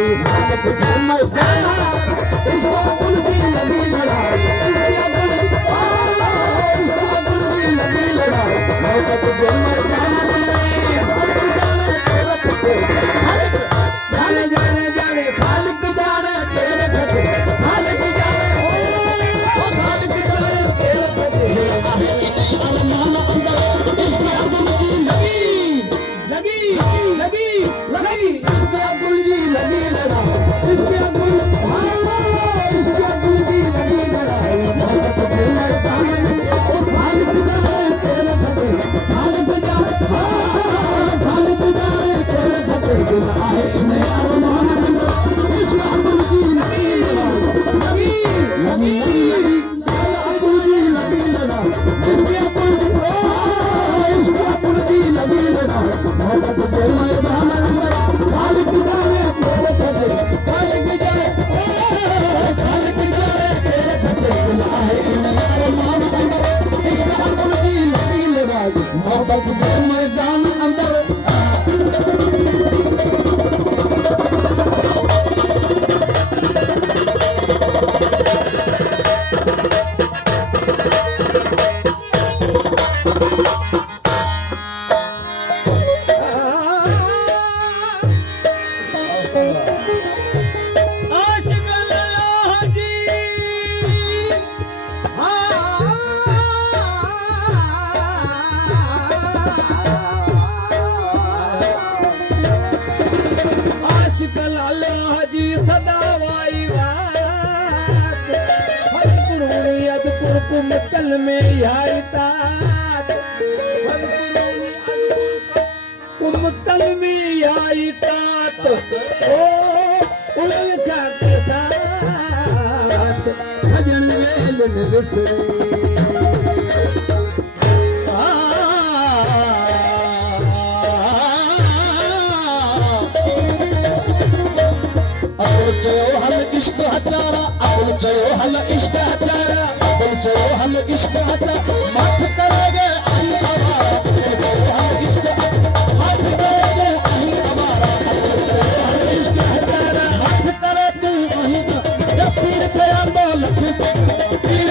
लड़ाई खालिक जो मैदान इसका गुल की लगी लड़ाई इसका गुल इसका गुल की लगी लड़ाई मोहब्बत जो मैदान जाने जाने जाने खालिक जाने तेरे खते खालिक जाने ओ खालिक जाने तेरे खते ये आहे अरमान अंदर इसका गुल की लगी लगी लगी लगी इसका गुल की लगी लगा इसका गुल इसका गुल की लगी लगा मोहब्बत जो मैदान ओ खालिक जाने तेरे खते खालिक जाने खालिक जाने तेरे खते दिल आहे इन्हें अरमान अंदर इसका गुल की लगी लगी लगी लगी इसका गुल की लगी लगा इसका गुल इसका गुल की लगी लगा मोहब्बत जो मैदान अंदर खालिक जाने तेरे खते खालिक जाने तेरे खते दिल आहे इन्हें अरमान अंदर इसका गुल की लगी लगा मोहब्बत जो मैदान अंदर कुमतल में आयतात कुमतल में आयतात ओ उलझा के साथ सजन वेल ने विसरे अकुल चयो हल इश्क हजारा अकुल चयो हल इश्क हजारा अकुल चयो हल इश्क हजारा माफ करेगे अही हमारा अकुल चयो हल इश्क माफ करेगे अही हमारा अकुल चयो हल इश्क हजारा माफ करे तू अही या पीर गया तो लख पीर पीर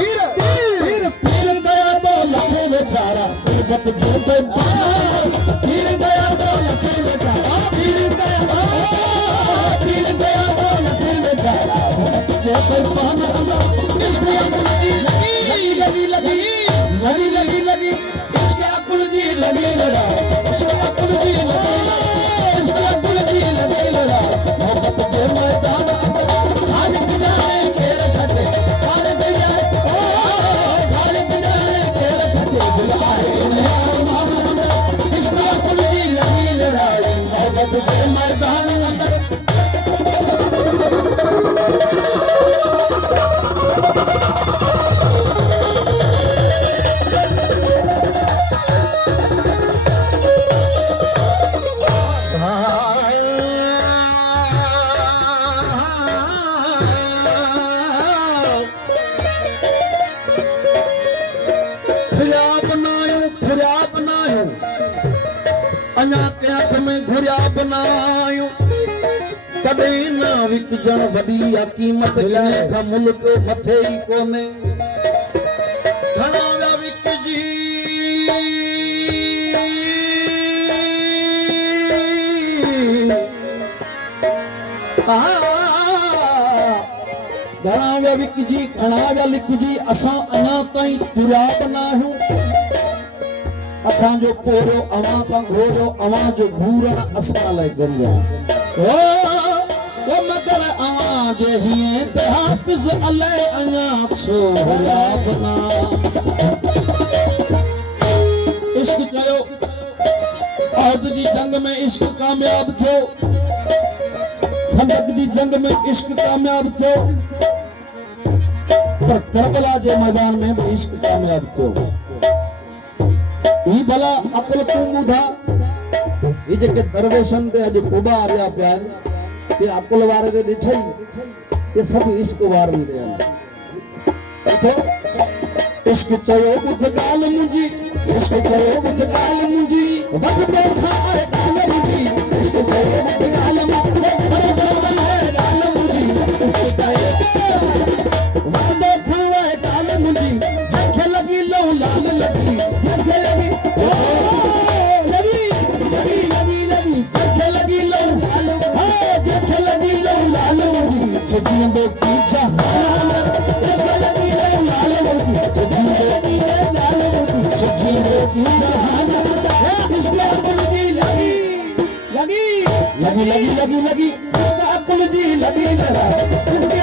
पीर पीर पीर गया तो लख बेचारा गुरबत जो पे पीर गया तो लख बेचारा पीर गया तो लख बेचारा जे कोई पाना इसके अकुल जी लगी लगी लगी लगी लगी इसके अकुल जी लगी लगा इसके अकुल जी लगी इसके अकुल जी लगी लगा मोहब्बत जो मैदान खालिक जाने खेल खटे खालिक जाने खालिक जाने खेल खटे दिल आहे इन्हें अरमान इसके अकुल जी लगी लड़ाई मोहब्बत जो मैदान अंदर अञा के हथ में घुरिया बनायूं कॾहिं न विकजण वॾी आहे क़ीमत इन खां मुल्क मथे ई कोन्हे घणा विया विकजी घणा विया विकजी घणा विया लिखजी असां अञा ताईं तुरिया बि न आहियूं असांजो कोरो अवां तां घोरो अवां जो घूरण असां लाइ गंजा ओ मगर अवां जे हीअं ते हाफ़िज़ अलाए अञा छो हुया बना इश्क चयो औद जी जंग में इश्क कामयाब थियो खंदक जी जंग में इश्क कामयाब थियो पर करबला जे मैदान में भी इश्क कामयाब थियो ई भला अकुल तू ॿुधा ये जेके दरवेशन ते अॼु कुबा आया पिया ये अकुल वारे ते ॾिठई ये सभु इश्क वारनि ते आहिनि ॾिठो इश्क चयो ॿुध ॻाल्हि मुंहिंजी इश्क चयो ॿुध ॻाल्हि मुंहिंजी वक़्त खां आहे ॻाल्हि मुंहिंजी इश्क जीने की जहानत इसको अब्दुल जी लगी लगी लगी लगी लगी लगी इसको अब्दुल जी लगी जरा